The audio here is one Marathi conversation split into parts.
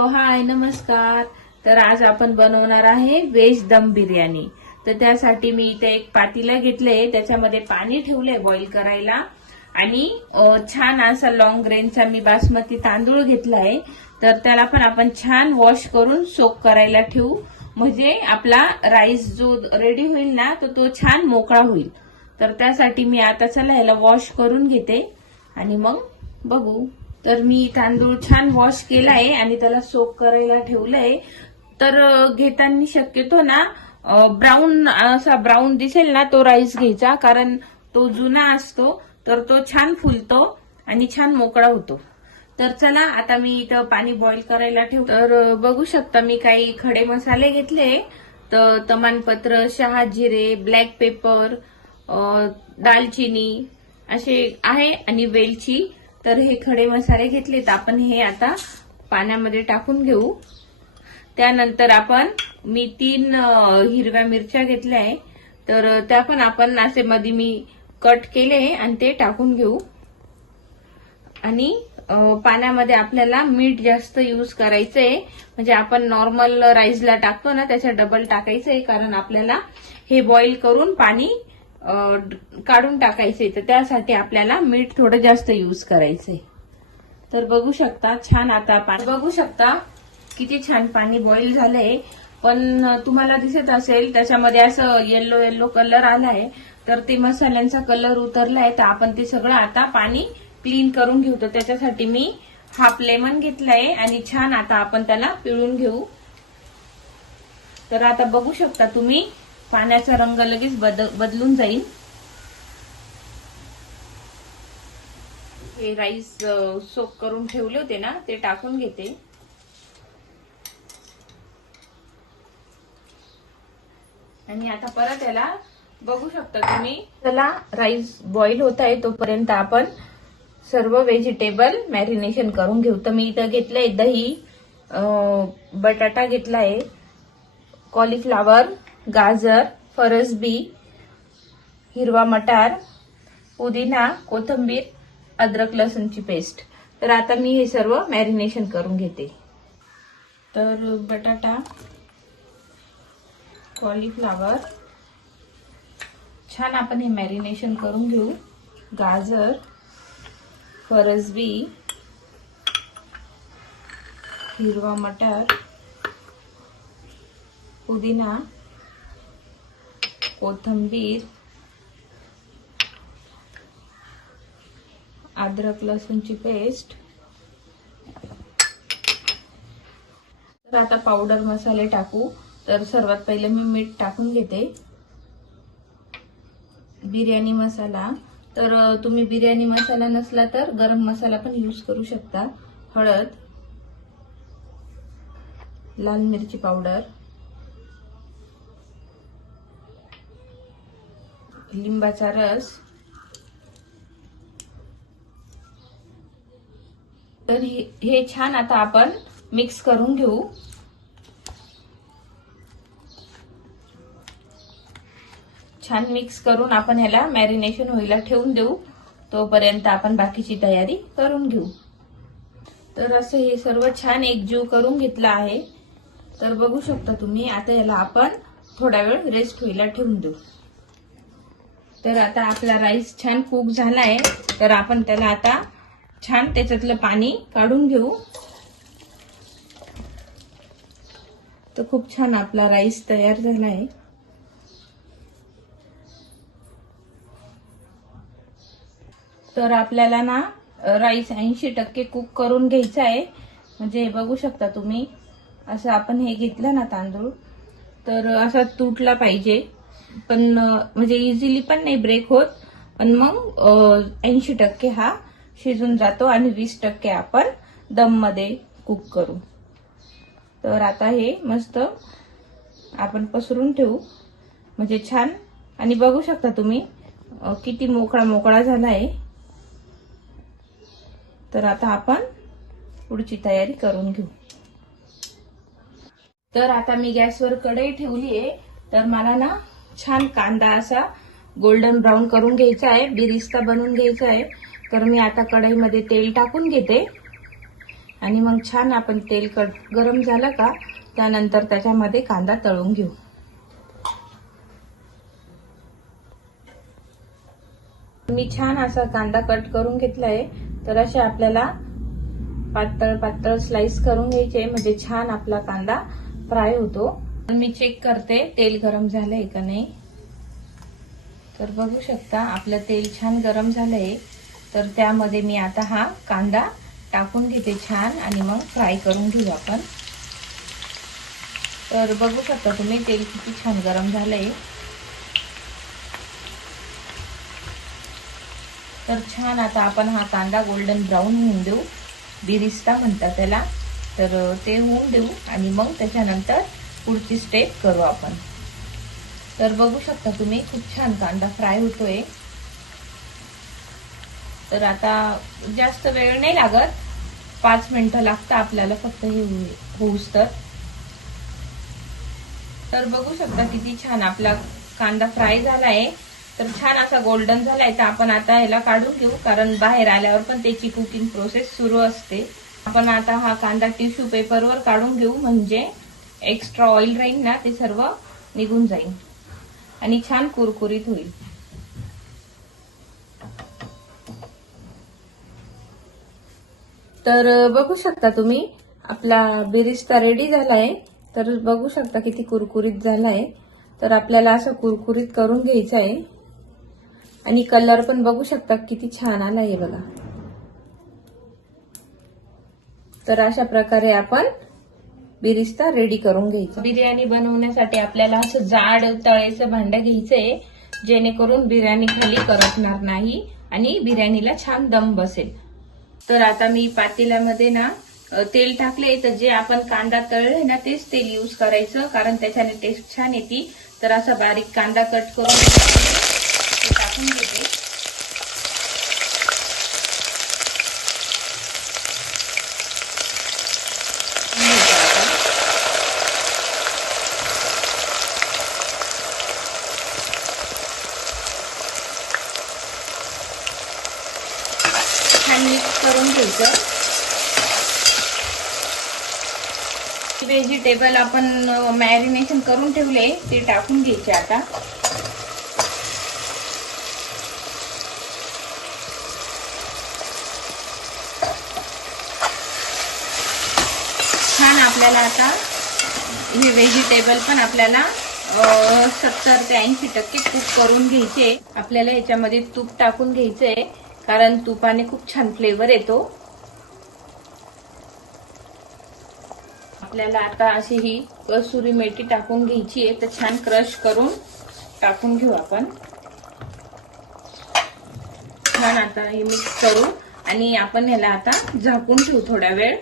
हॅलो, हाय, नमस्कार. तर आज आपण बनवणार आहे व्हेज दम बिर्याणी. तर त्यासाठी मी इथे एक पातेला घेतलंय, त्याच्यामध्ये पाणी ठेवलंय बॉईल करायला आणि छान असा लॉंग ग्रेनचा मी बासमती तांदूळ घेतलाय. तर त्याला पण आपण छान वॉश करून सोक करायला ठेवू, म्हणजे आपला राईस जो रेडी होईल ना तो छान मोकळा होईल. तर त्यासाठी मी आता चला ह्याला वॉश करून घेते आणि मग बघू. तर मी तांदूळ छान वॉश केलाय आणि त्याला सोक करायला ठेवलंय. तर घेताना शक्यतो ना ब्राऊन दिसेल ना तो राईस घ्यायचा, कारण तो जुना असतो तर तो छान फुलतो आणि छान मोकळा होतो. तर चला आता मी इथं पाणी बॉईल करायला ठेव. तर बघू शकता मी काही खडे मसाले घेतले. तर तमालपत्र, शहा जिरे, ब्लॅक पेपर, दालचिनी असे आहे आणि वेलची. तर हे खडे मसाले घेतलेत आपण, हे आता पाण्यामध्ये टाकून घेऊ. त्यानंतर मी 3 हिरव्या मिरच्या घेतल्या आहे, तर त्या पण आपण असे मध्ये मी कट केले आणि ते टाकून घेऊ. आणि पाण्यामध्ये आपल्याला मीठ जास्त यूज करायचंय, म्हणजे आपण नॉर्मल राईसला टाकतो ना त्याच्या डबल टाकायचंय, कारण आपल्याला हे बॉईल करून पाणी काढून टाकायचंय. तर त्यासाठी आपल्याला मीठ थोडं जास्त यूज करायचंय. तर बघू शकता छान आता पाणी, बघू शकता किती छान पाणी बॉईल झालंय. पण तुम्हाला दिसत असेल त्याच्यामध्ये असं येलो येलो कलर आलाय, तर ते मसाल्यांचा कलर उतरलाय. तर आपण ते सगळं आता पाणी क्लीन करून घेऊ. तर त्याच्यासाठी मी हाफ लेमन घेतलाय आणि छान आता आपण त्याला पिळून घेऊ. तर आता बघू शकता तुम्ही पाण्याचा रंग लगेच बदलून जाईल. हे राईस सोक करून ठेवले होते ना ते टाकून घेते. आणि आता परत याला बघू शकता तुम्ही, त्याला राईस बॉईल होत आहे तोपर्यंत आपण सर्व व्हेजिटेबल मॅरिनेशन करून घेऊ. तर मी इथं घेतलंय दही, बटाटा घेतलाय, कॉलीफ्लावर, गाजर, फरसबी, हिरवा मटार, पुदिना, कोथिंबीर, अद्रक लसूणची पेस्ट. तर आता मी हे सर्व मॅरिनेशन करून घेते. तर बटाटा, कॉलीफ्लावर छान आपण हे मॅरिनेशन करून घेऊ. गाजर, फरसबी, हिरवा मटार, पुदिना, कोथिंबीर, अद्रक लसूणची पेस्ट. तर आता पावडर मसाले टाकू. तर सर्वात पहिले मी मीठ टाकून घेते. बिर्याणी मसाला, तर तुम्ही बिर्याणी मसाला नसला तर गरम मसाला पण यूज करू शकता. हळद, लाल मिरची पावडर, लिंबाचा रस. तर हे छान आता आपण मिक्स करून घेऊ. छान मिक्स करून आपण ह्याला मॅरिनेशन व्हायला ठेवून देऊ. तोपर्यंत आपण बाकीची तयारी करून घेऊ. तर असं हे सर्व छान एकजीव करून घेतलं आहे. तर बघू शकता तुम्ही आता ह्याला आपण थोडा वेळ रेस्ट व्हायला ठेवून देऊ. तर आता आपला राईस छान कुक झालाय, तर आपण त्याला आता छान त्याच्यातलं पाणी काढून घेऊ. तर खूप छान आपला राईस तयार झालाय. तर आपल्याला ना राईस 80% कुक करून घ्यायचा आहे. म्हणजे बघू शकता तुम्ही, असं आपण हे घेतलं ना तांदूळ, तर असा तुटला पाहिजे. पण म्हणजे इझिली पण नाही ब्रेक होत, पण मग 80% हा शिजून जातो आणि 20% आपण दम मध्ये कुक करू. तर आता हे मस्त आपण पसरून ठेवू, म्हणजे छान. आणि बघू शकता तुम्ही किती मोकळा मोकळा झालाय. तर आता आपण पुढची तयारी करून घेऊ. तर आता मी गॅसवर कढई ठेवली आहे. तर मला ना छान कांदा असा गोल्डन ब्राऊन करून घ्यायचा आहे, बिरिस्ता बनवून घ्यायचा आहे. तर मी आता कढईमध्ये तेल टाकून घेते. आणि मग छान आपण तेल गरम झालं का त्यानंतर त्याच्यामध्ये कांदा तळून घेऊ. मी छान असा कांदा कट करून घेतलाय. तर असे आपल्याला पातळ पातळ स्लाइस करून घ्यायचे म्हणजे छान आपला कांदा फ्राय होतो. मी चेक करते तेल गरम झालंय का नाही. तर बघू शकता आपलं तेल छान गरम झालंय. तर त्यामध्ये मी आता हा कांदा टाकून घेते छान आणि मग फ्राय करून घेऊ आपण. तर बघू शकता तुम्ही तेल किती छान गरम झालंय. तर छान आता आपण हा कांदा गोल्डन ब्राऊन होऊन देऊ. बिरिस्ता म्हणतात त्याला. तर ते होऊन देऊ आणि मग त्याच्यानंतर पुढची स्टेप करू आपण. तर बघू शकता तुम्ही खूप छान कांदा फ्राय होतोय. तर आता जास्त वेळ नाही लागत, 5 मिनिटं लागतं आपल्याला फक्त हे होऊस तर. तर बघू शकता किती छान आपला कांदा फ्राय झालाय. तर छान असा गोल्डन झालाय. तर आपण आता ह्याला काढून घेऊ कारण बाहेर आल्यावर पण त्याची कुकिंग प्रोसेस सुरू असते. आपण आता हा कांदा टिश्यू पेपरवर काढून घेऊ म्हणजे एक्स्ट्रा ऑइल राहील ना ते सर्व निघून जाईल आणि छान कुरकुरीत होईल. तर बघू शकता तुम्ही आपला बिरिस्ता रेडी झालाय. तर बघू शकता किती कुरकुरीत झालाय. तर आपल्याला असं कुरकुरीत करून घ्यायचं आहे आणि कलर पण बघू शकता किती छान आलाय बघा. तर अशा प्रकारे आपण बिरिस्ता रेडी करून घ्यायचा. बिर्याणी बनवण्यासाठी आपल्याला असं जाड तळेचं भांड घ्यायचंय जेणेकरून बिर्याणी खाली करपणार नाही आणि बिर्याणीला छान दम बसेल. तर आता मी पातेल्यामध्ये ना तेल टाकले. तर जे आपण कांदा तळले ना तेच तेल यूज करायचं कारण त्याच्याने टेस्ट छान येते. तर असा बारीक कांदा कट करून टाकून घेते. छान मिक्स करून घ्यायचं. व्हेजिटेबल आपण मॅरिनेशन करून ठेवले ते टाकून घ्यायचे आता. छान आपल्याला आता हे व्हेजिटेबल पण आपल्याला 70 ते 80% कुक करून घ्यायचे. आपल्याला याच्यामध्ये तूप टाकून घ्यायचंय कारण तुपाने खूप छान फ्लेवर येतो. आपल्याला आता अशी ही कसुरी मेथी टाकून घ्यायची आहे. तर छान क्रश करून टाकून घेऊ आपण. छान आता हे मिक्स करू आणि आपण ह्याला आता झाकून ठेवू थोडा वेळ.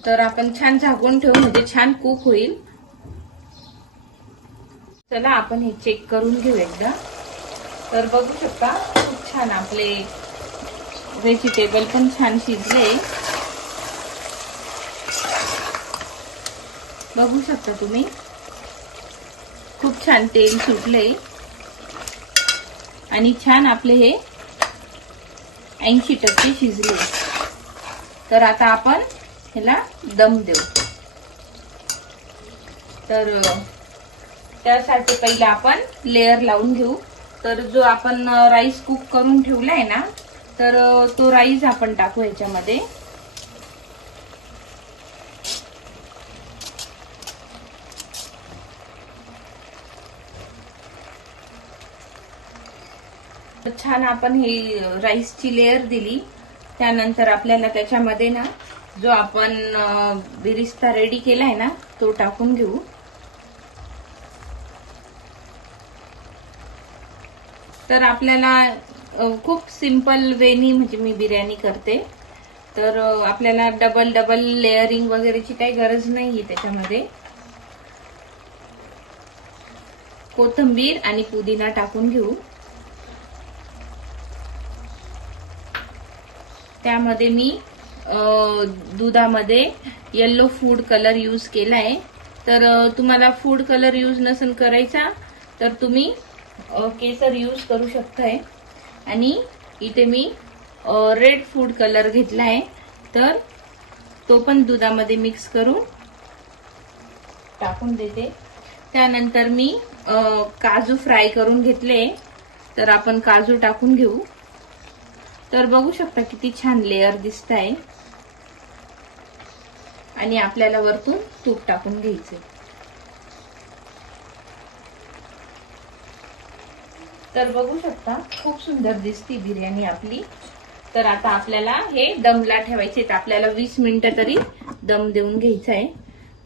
तर आपण छान झाकून ठेवू म्हणजे छान कुक होईल. चला आपण हे चेक करून घेऊ एकदा. तर बघू शकता खूप छान आपले व्हेजिटेबल पण छान शिजले. बघू शकता तुम्ही खूप छान तेल सुटले आणि छान आपले हे 80% शिजले. तर आता आपण ह्याला दम देऊ. तर त्यासाठी पहिला आपण लेयर लावून घेऊ. तर जो आपण राईस कुक करून ठेवलाय ना तर तो राईस आपण टाकू याच्यामध्ये. छान आपण ही राईसची लेयर दिली. त्यानंतर आपल्याला त्याच्यामध्ये ना जो आपण बिरिस्ता रेडी केलाय ना तो टाकून घेऊ. तर आपल्याला खूप सिंपल वेनी म्हणजे मी बिर्याणी करते. तर आपल्याला डबल लेअरिंग वगैरेची काही गरज नाहीये. त्याच्यामध्ये कोथिंबीर आणि पुदिना टाकून घेऊ. त्यामध्ये मी दुधामध्ये येलो फूड कलर यूज केलाय. तर तुम्हाला फूड कलर यूज नसेल करायचा तर तुम्ही केसर यूज करू शकताय. आणि इथे मी रेड फूड कलर घेतलाय. तर तो पण दुधामध्ये मिक्स करून टाकून देते. त्यानंतर मी काजू फ्राय करून घेतले, तर आपण काजू टाकून घेऊ. तर बघू शकता किती छान लेअर दिसत आहे. आणि आपल्याला वरतून तूप टाकून घ्यायचे. तर बघू शकता खूप सुंदर दिसती बिर्याणी आपली. तर आता आपल्याला हे दमला ठेवायचे. तर आपल्याला 20 मिनिटं तरी दम देऊन घ्यायचा आहे.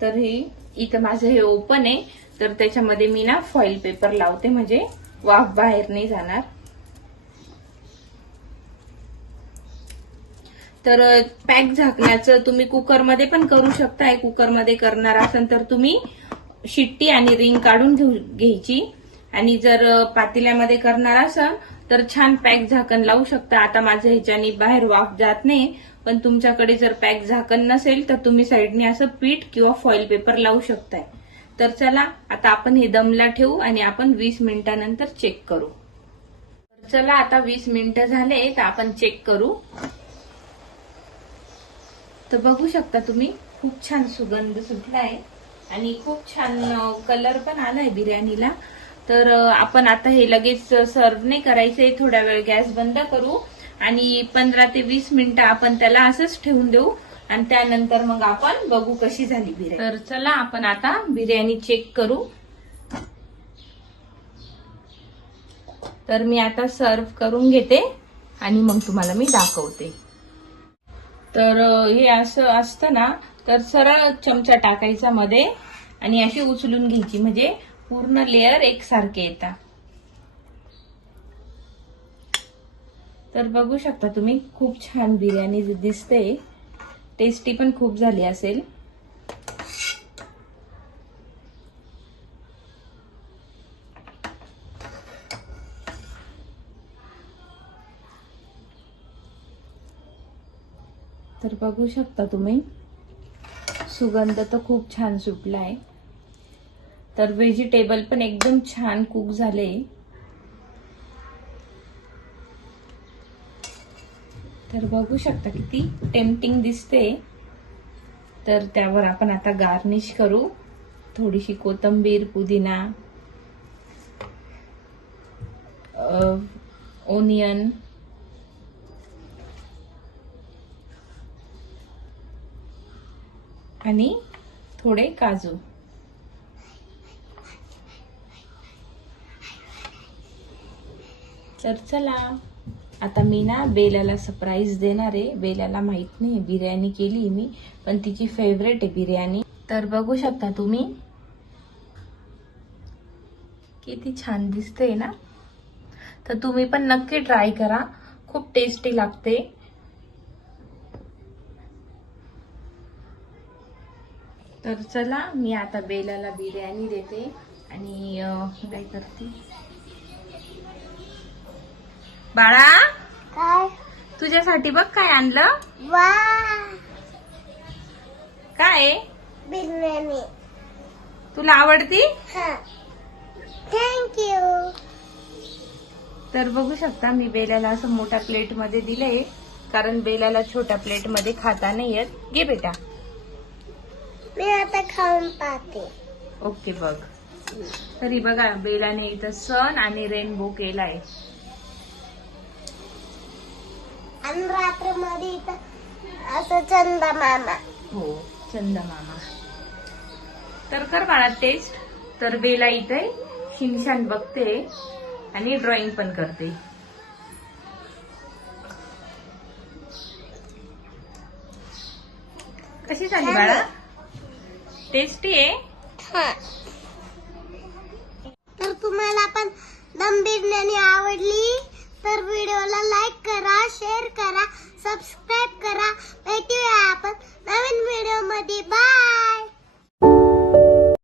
तर हे इथं माझं हे ओपन आहे, तर त्याच्यामध्ये मी ना फॉइल पेपर लावते, म्हणजे वाफ बाहेर नाही जाणार. तर पॅक झाकण्याचं तुम्ही कुकरमध्ये पण करू शकताय. कुकरमध्ये करणार असाल तर तुम्ही शिट्टी आणि रिंग काढून घ्यायची. आणि जर पातेल्यामध्ये करणार असाल तर छान पॅक झाकण लावू शकता. आता माझं ह्याच्याने बाहेर वाफ जात नाही, पण तुमच्याकडे जर पॅक झाकण नसेल तर तुम्ही साईडने असं पीठ किंवा फॉइल पेपर लावू शकताय. तर चला आता आपण हे दमला ठेवू आणि आपण 20 मिनिटानंतर चेक करू. चला आता 20 मिनिटं झाले, तर आपण चेक करू. तर बघू शकता तुम्ही खूप छान सुगंध सुटलाय आणि खूप छान कलर पण आलाय बिर्याणीला. तर आपण आता हे लगेच सर्व नाही करायचंय, थोडा वेळ गॅस बंद करू आणि 15 ते 20 मिनिटं आपण त्याला असंच ठेवून देऊ. आणि त्यानंतर मग आपण बघू कशी झाली बिर्याणी. तर चला आपण आता बिर्याणी चेक करू. तर मी आता सर्व करून घेते आणि मग तुम्हाला मी दाखवते. तर हे असं असतं ना, तर सरळ चमचा टाकायचा मध्ये आणि अशी उचलून घ्यायची, म्हणजे पूर्ण लेअर एकसारखे येतात. तर बघू शकता तुम्ही खूप छान बिर्याणी दिसते. टेस्टी पण खूप झाली असेल. तर बघू शकता तुम्ही सुगंध तर खूप छान सुटलाय. तर व्हेजिटेबल पण एकदम छान कुक झाले. तर बघू शकता किती टेम्पटिंग दिसते. तर त्यावर आपण आता गार्निश करू. थोडीशी कोथिंबीर, पुदिना, ओनियन आणि थोडे काजू. तर चला आता मी ना बेलाला सरप्राईज देणार आहे. बेलाला माहित नाही बिर्याणी केली मी, पण तिची फेवरेट आहे बिर्याणी. तर बघू शकता तुम्ही किती छान दिसते ना. तर तुम्ही पण नक्की ट्राय करा, खूप टेस्टी लागते. तर चला मी आता बेलाला बिर्याणी देते. आणि काय करते बाळा, काय तुझ्यासाठी बघ काय आणलं. वा, काय बिर्याणी. तुला आवडती. थँक्यू. तर बघू शकता मी बेलाला असं मोठ्या प्लेट मध्ये दिलंय, कारण बेलाला छोट्या प्लेट मध्ये खाता नाही येत. घे बेटा. मी आता खाऊन पाहते. ओके बघ. तरी बघा बेलाने इथं सन आणि रेनबो केलाय. आणि रात्रमध्ये इथं असं चंदा मामा. हो, चंदा मामा. तर कर बाळा टेस्ट. तर बेला इथे शिनशान बघते आणि ड्रॉइंग पण करते. कशी झाली बाळा? टेस्टी आहे. तर तुम्हाला पण दम बिर्याणी आवडली